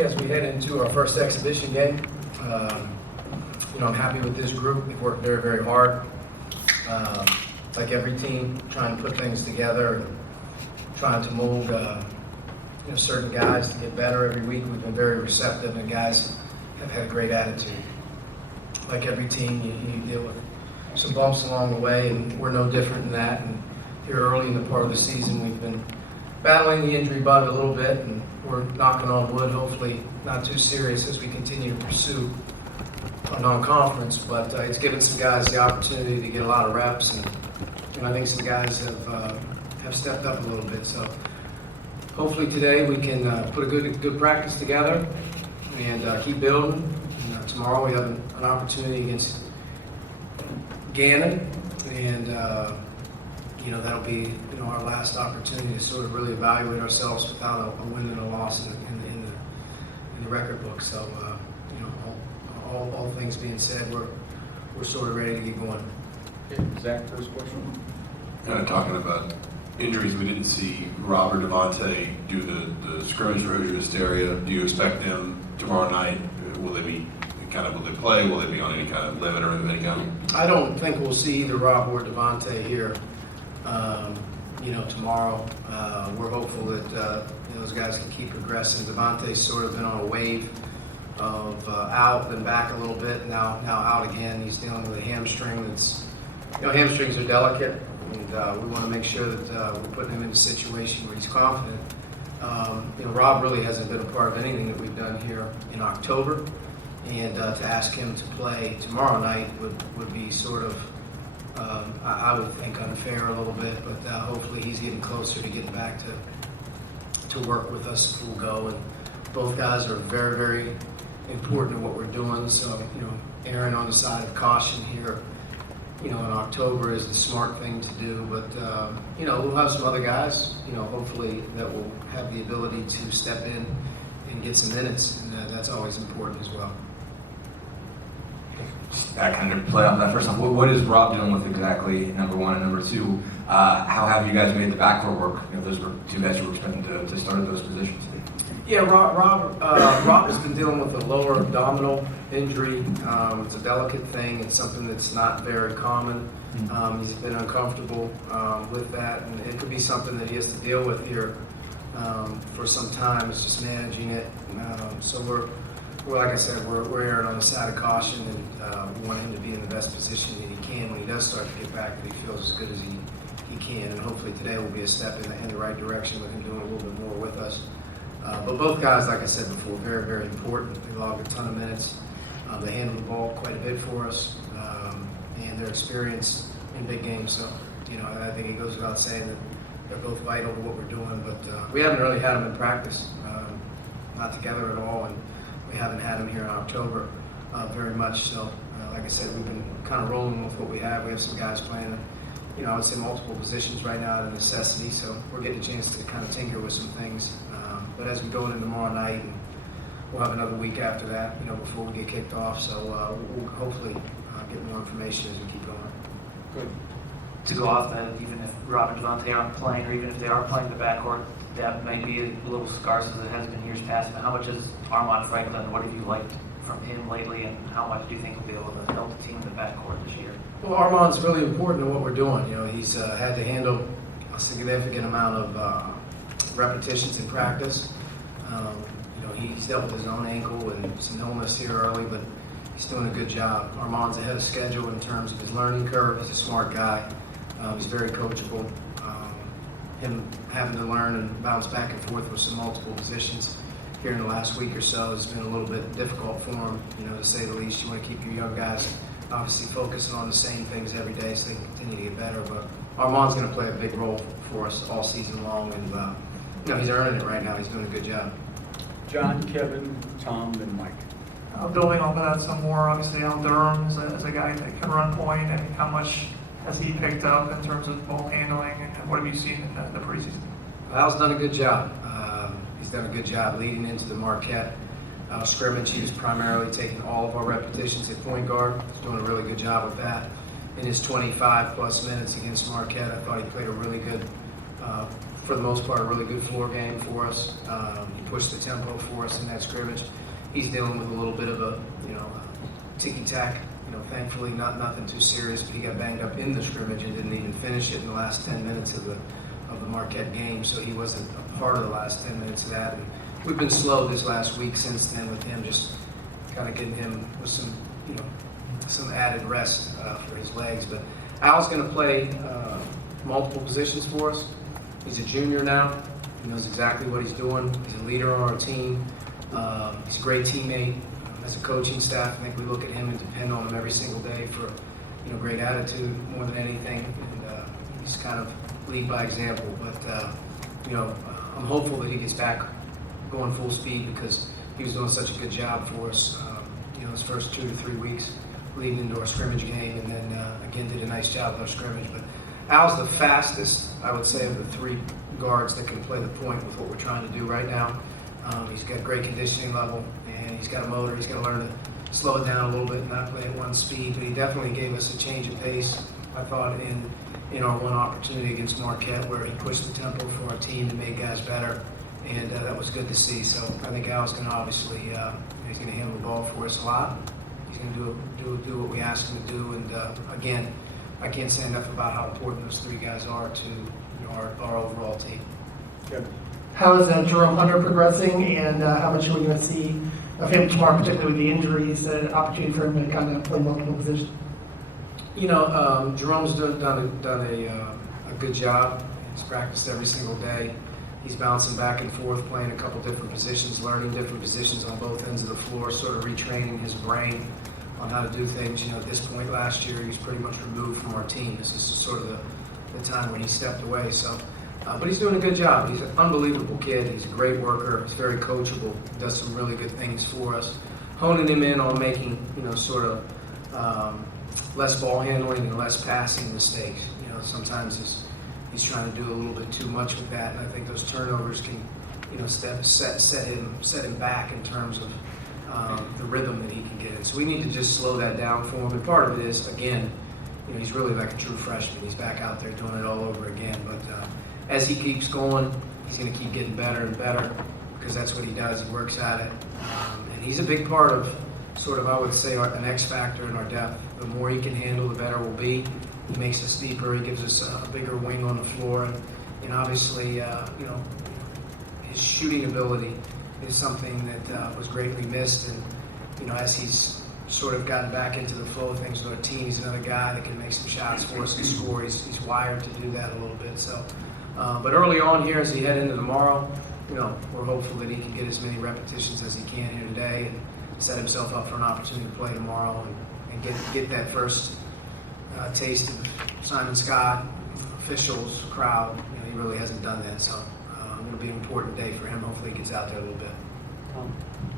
quickly as we head into our first exhibition game. I'm happy with this group. They've worked very, very hard. Like every team, trying to put things together, and trying to mold certain guys to get better every week. We've been very receptive, and guys have had a great attitude. Like every team, you deal with some bumps along the way, and we're no different than that. And here early in the part of the season, we've been battling the injury bug a little bit, and we're knocking on wood, hopefully not too serious as we continue to pursue a non-conference, but it's given some guys the opportunity to get a lot of reps, and I think some guys have stepped up a little bit. So hopefully today we can put a good practice together and keep building. And, tomorrow we have an opportunity against Gannon, and that'll be our last opportunity to sort of really evaluate ourselves without a win and a loss in the record book. So all things being said, we're sort of ready to get going. Okay, Zach, first question. Talking about injuries, we didn't see Rob or Devontae do the scrimmage for Hoosier Hysteria. Do you expect them tomorrow night? Will they play? Will they be on any kind of limit or any kind? I don't think we'll see either Rob or Devontae here. Tomorrow. We're hopeful that those guys can keep progressing. Devontae's sort of been on a wave of out and back a little bit. Now out again. He's dealing with a hamstring. Hamstrings are delicate, and we want to make sure that we're putting him in a situation where he's confident. Rob really hasn't been a part of anything that we've done here in October, and to ask him to play tomorrow night would be sort of, I would think, unfair a little bit, but hopefully he's getting closer to getting back to work with us full go. And both guys are very, very important in what we're doing. So, Aaron on the side of caution here, in October is the smart thing to do. But, we'll have some other guys, hopefully that will have the ability to step in and get some minutes. And that's always important as well. That kind of play off that first time. What is Rob dealing with exactly, number one? And number two, how have you guys made the backcourt work? Those were two guys you were expecting to start at those positions. Yeah, Rob has been dealing with a lower abdominal injury. It's a delicate thing. It's something that's not very common. He's been uncomfortable with that, and it could be something that he has to deal with here for some time. It's just managing it. So we're like I said, we're erring on the side of caution, and we want him to be in the best position that he can when he does start to get back, that he feels as good as he can. And hopefully today will be a step in the right direction with him doing a little bit more with us. But both guys, like I said before, very, very important. They logged a ton of minutes. They handle the ball quite a bit for us, and their experience in big games. So, I think it goes without saying that they're both vital to what we're doing. But we haven't really had them in practice, not together at all, and we haven't had them here in October very much. So, like I said, we've been kind of rolling with what we have. We have some guys playing, I would say multiple positions right now out of necessity. So we're getting a chance to kind of tinker with some things. But as we go into tomorrow night, and we'll have another week after that, before we get kicked off. So we'll hopefully get more information as we keep going. Good. To go off that, even if Rob and Devontae aren't playing, or even if they are playing the backcourt, that might be a little scarce as it has been years past. But how much is Armand Franklin? What have you liked from him lately, and how much do you think he'll be able to help the team in the backcourt this year? Well, Armand's really important in what we're doing. He's had to handle a significant amount of repetitions in practice. He's dealt with his own ankle and some illness here early, but he's doing a good job. Armand's ahead of schedule in terms of his learning curve. He's a smart guy. He's very coachable. Him having to learn and bounce back and forth with some multiple positions here in the last week or so has been a little bit difficult for him, to say the least. You want to keep your young guys obviously focusing on the same things every day so they can continue to get better. But Armand's going to play a big role for us all season long, and he's earning it right now. He's doing a good job. John, Kevin, Tom, and Mike. Building on that some more, obviously, Al Durham as a guy that can run point, and how much has he picked up in terms of ball handling, and what have you seen in the preseason? Al's done a good job. He's done a good job leading into the Marquette scrimmage. He was primarily taking all of our repetitions at point guard. He's doing a really good job with that. In his 25-plus minutes against Marquette, I thought he played a really good for the most part, a really good floor game for us. He pushed the tempo for us in that scrimmage. He's dealing with a little bit of a, ticky-tack. Thankfully, nothing too serious, but he got banged up in the scrimmage and didn't even finish it in the last 10 minutes of the Marquette game, so he wasn't a part of the last 10 minutes of that. And we've been slow this last week since then with him, just kind of getting him with some added rest for his legs. But Al's going to play multiple positions for us. He's a junior now. He knows exactly what he's doing. He's a leader on our team. He's a great teammate. As a coaching staff, I think we look at him and depend on him every single day for, great attitude more than anything. And he's kind of lead by example. But, I'm hopeful that he gets back going full speed because he was doing such a good job for us, his first 2 to 3 weeks leading into our scrimmage game, and then again did a nice job with our scrimmage. But Al's the fastest, I would say, of the 3 guards that can play the point with what we're trying to do right now. He's got great conditioning level, and he's got a motor. He's got to learn to slow it down a little bit and not play at one speed, but he definitely gave us a change of pace, I thought, in our one opportunity against Marquette, where he pushed the tempo for our team and made guys better, and that was good to see. So I think Al's going to obviously, he's going to handle the ball for us a lot. He's going to do what we ask him to do, and again, I can't say enough about how important those 3 guys are to our overall team. Kevin? How is Jerome Hunter progressing, and how much are we going to see of him tomorrow, particularly with the injuries, an opportunity for him to kind of play multiple positions? Jerome's done a good job. He's practiced every single day. He's bouncing back and forth, playing a couple different positions, learning different positions on both ends of the floor, sort of retraining his brain on how to do things. At this point last year, he was pretty much removed from our team. This is sort of the time when he stepped away. So, but he's doing a good job. He's an unbelievable kid. He's a great worker. He's very coachable. Does some really good things for us. Honing him in on making, less ball handling and less passing mistakes. Sometimes he's trying to do a little bit too much with that, and I think those turnovers can, set him back in terms of the rhythm that he can get in. So we need to just slow that down for him. And part of it is, again, he's really like a true freshman. He's back out there doing it all over again. But as he keeps going, he's going to keep getting better and better because that's what he does. He works at it. And he's a big part of sort of, I would say, an X factor in our depth. The more he can handle, the better we'll be. He makes us deeper. He gives us a bigger wing on the floor. And obviously, his shooting ability is something that was greatly missed. And, as he's sort of gotten back into the flow of things with our team, he's another guy that can make some shots for us and score. He's wired to do that a little bit. So, but early on here, as he head into tomorrow, we're hopeful that he can get as many repetitions as he can here today and set himself up for an opportunity to play tomorrow and get that first taste of Simon Scott, officials, crowd. He really hasn't done that, so it'll be an important day for him. Hopefully he gets out there a little bit.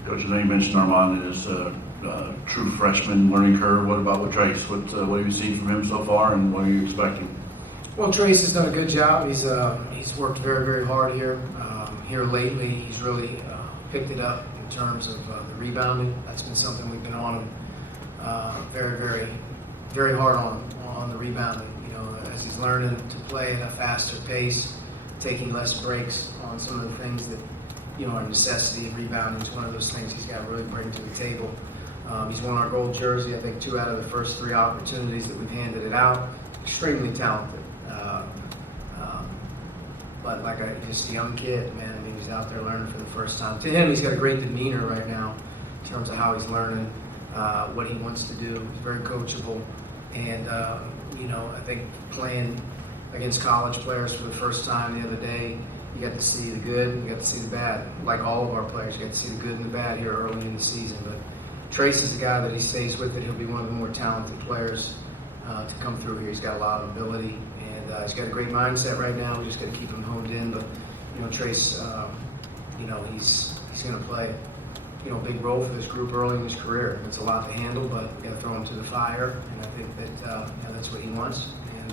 Coach, I know you mentioned Armand is a true freshman learning curve. What about with Trace? What have you seen from him so far, and what are you expecting? Well, Trace has done a good job. He's worked very, very hard here. Here lately, he's really picked it up in terms of the rebounding. That's been something we've been on him very, very, very hard on the rebounding. As he's learning to play at a faster pace, taking less breaks on some of the things that are necessity of rebounding is one of those things he's got to really bring to the table. He's won our gold jersey, I think, 2 out of the first 3 opportunities that we've handed it out. Extremely talented. But just a young kid, man. He's out there learning for the first time. To him, he's got a great demeanor right now in terms of how he's learning, what he wants to do. He's very coachable. And, I think playing against college players for the first time the other day, you got to see the good, you got to see the bad. Like all of our players, you got to see the good and the bad here early in the season. But Trace is the guy that he stays with, that he'll be one of the more talented players to come through here. He's got a lot of ability, and he's got a great mindset right now. We just got to keep him honed in. But, Trace, he's going to play, a big role for this group early in his career. It's a lot to handle, but we got to throw him to the fire, and I think that that's what he wants. And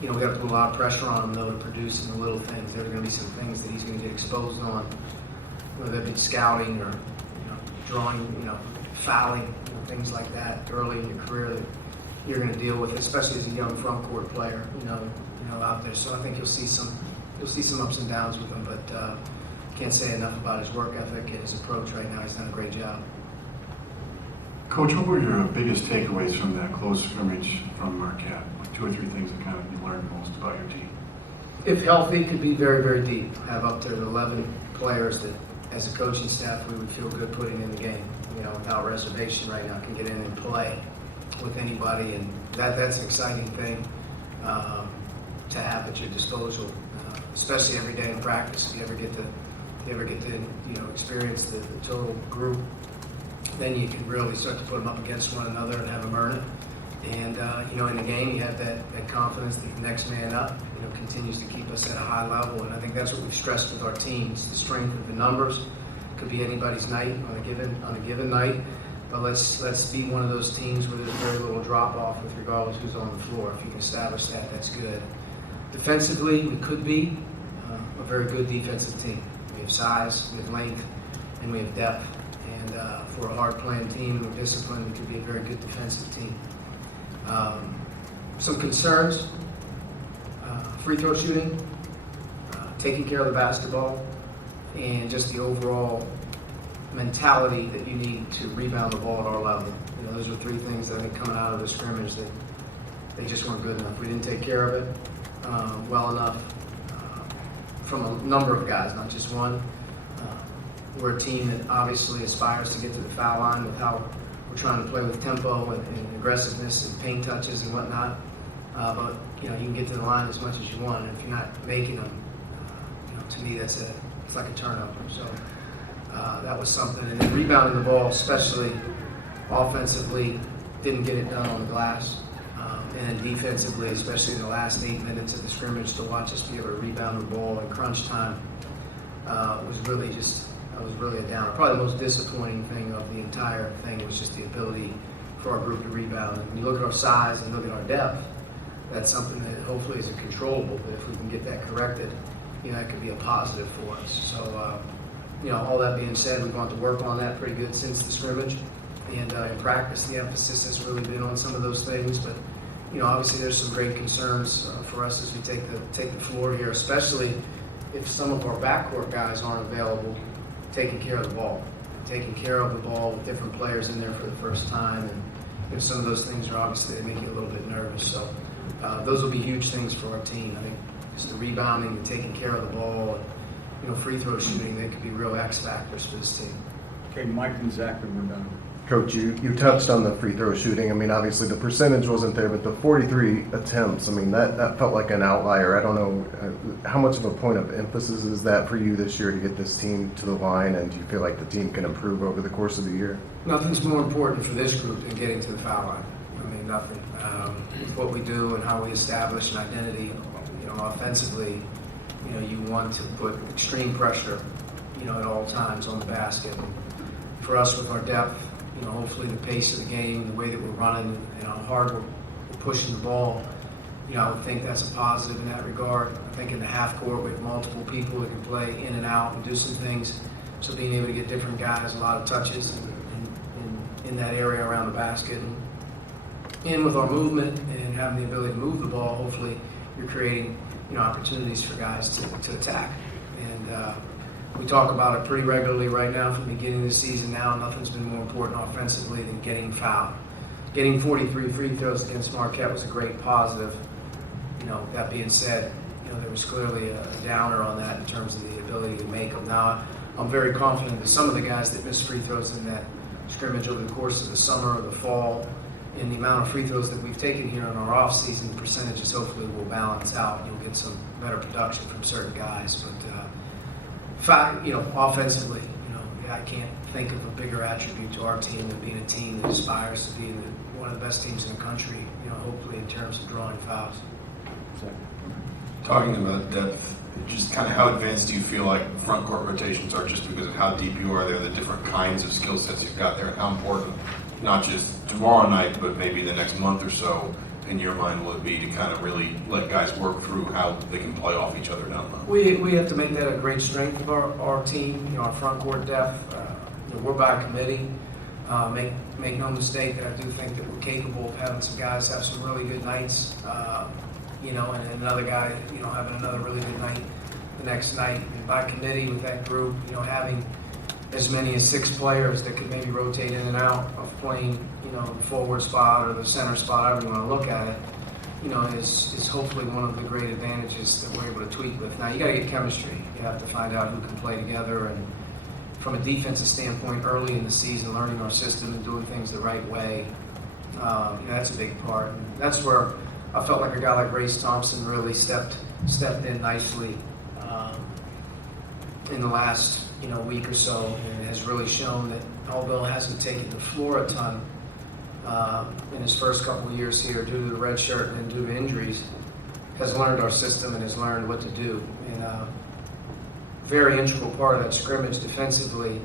we got to put a lot of pressure on him, though, to produce in the little things. There are going to be some things that he's going to get exposed on, whether that be scouting or drawing, fouling, things like that early in your career that you're going to deal with, especially as a young front court player, out there. So I think you'll see some you'll see some ups and downs with him, but can't say enough about his work ethic and his approach right now. He's done a great job. Coach, what were your biggest takeaways from that close scrimmage from Marquette? Like 2 or 3 things that kind of you learned most about your team. If healthy, could be very, very deep. Have up to 11 players that, as a coaching staff, we would feel good putting in the game. You know, without reservation right now, can get in and play with anybody, and that's an exciting thing to have at your disposal, especially every day in practice. If you ever get to experience the total group, then you can really start to put them up against one another and have them earn it. And in the game, you have that confidence that the next man up, continues to keep us at a high level. And I think that's what we've stressed with our teams: the strength of the numbers. Could be anybody's night on a given night, but let's be one of those teams where there's very little drop off with regard to who's on the floor. If you can establish that, that's good. Defensively, we could be a very good defensive team. We have size, we have length, and we have depth. And for a hard-playing team and disciplined, we could be a very good defensive team. Some concerns: free throw shooting, taking care of the basketball, and just the overall mentality that you need to rebound the ball at our level. Those are 3 things that I think coming out of the scrimmage that they just weren't good enough. We didn't take care of it well enough from a number of guys, not just one. We're a team that obviously aspires to get to the foul line with how we're trying to play with tempo and aggressiveness and paint touches and whatnot. But you can get to the line as much as you want, and if you're not making them, to me it's like a turnover. So that was something. And then rebounding the ball, especially offensively, didn't get it done on the glass. And then defensively, especially in the last 8 minutes of the scrimmage, to watch us be able to rebound the ball in crunch time was really a downer. Probably the most disappointing thing of the entire thing was just the ability for our group to rebound. And when you look at our size and look at our depth, that's something that hopefully isn't controllable, but if we can get that corrected, that could be a positive for us. So, all that being said, we've gone to work on that pretty good since the scrimmage. And in practice, the emphasis has really been on some of those things. But, obviously there's some great concerns for us as we take the floor here, especially if some of our backcourt guys aren't available, taking care of the ball with different players in there for the first time. And some of those things are obviously, they make you a little bit nervous. So those will be huge things for our team. I think just the rebounding and taking care of the ball, and, free throw shooting, they could be real X factors for this team. Okay, Mike and Zach, and we're done. Coach, you touched on the free throw shooting. I mean, obviously the percentage wasn't there, but the 43 attempts, I mean, that felt like an outlier. I don't know, how much of a point of emphasis is that for you this year to get this team to the line, and do you feel like the team can improve over the course of the year? Nothing's more important for this group than getting to the foul line. I mean, nothing. With what we do and how we establish an identity, offensively, you want to put extreme pressure, at all times on the basket. And for us, with our depth, hopefully the pace of the game, the way that we're running, and how hard we're pushing the ball, I would think that's a positive in that regard. I think in the half court, we have multiple people that can play in and out and do some things. So being able to get different guys, a lot of touches in that area around the basket. And with our movement and having the ability to move the ball, hopefully you're creating, opportunities for guys to attack. And we talk about it pretty regularly right now from the beginning of the season now. Nothing's been more important offensively than getting fouled. Getting 43 free throws against Marquette was a great positive. That being said, there was clearly a downer on that in terms of the ability to make them. Now, I'm very confident that some of the guys that missed free throws in that scrimmage over the course of the summer or the fall, and the amount of free throws that we've taken here in our off-season, the percentages hopefully will balance out. You'll get some better production from certain guys. But, offensively, I can't think of a bigger attribute to our team than being a team that aspires to be one of the best teams in the country, hopefully in terms of drawing fouls. Talking about depth, just kind of how advanced do you feel like front court rotations are, just because of how deep you are there, the different kinds of skill sets you've got there, and how important, not just tomorrow night, but maybe the next month or so, in your mind, will it be to kind of really let guys work through how they can play off each other down low? We have to make that a great strength of our team, our front court depth. We're by committee. Make no mistake that I do think that we're capable of having some guys have some really good nights, and another guy, having another really good night. the next night. And by committee with that group, having as many as 6 players that could maybe rotate in and out of playing, the forward spot or the center spot, however you want to look at it, is hopefully one of the great advantages that we're able to tweak with. Now, you got to get chemistry. You have to find out who can play together, and from a defensive standpoint, early in the season, learning our system and doing things the right way, that's a big part. And that's where I felt like a guy like Race Thompson really stepped in nicely in the last week or so, and has really shown that although hasn't taken the floor a ton in his first couple of years here due to the red shirt and due to injuries, has learned our system and has learned what to do. And very integral part of that scrimmage defensively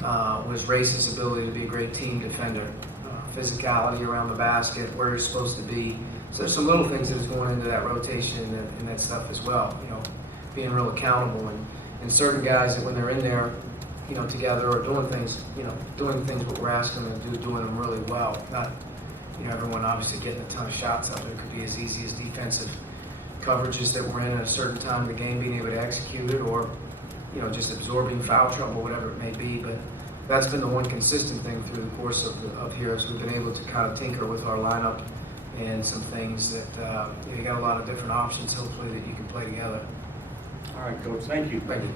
was Race's ability to be a great team defender. Physicality around the basket, where you're supposed to be. So there's some little things that is going into that rotation and that stuff as well. Being real accountable and certain guys that when they're in there, together or doing things what we're asking them to do, doing them really well. Not, everyone obviously getting a ton of shots out there. It could be as easy as defensive coverages that we're in at a certain time of the game, being able to execute it, or just absorbing foul trouble, whatever it may be. But that's been the one consistent thing through the course of here, is we've been able to kind of tinker with our lineup and some things that you got a lot of different options, hopefully, that you can play together. All right, Coach, thank you. Thank you.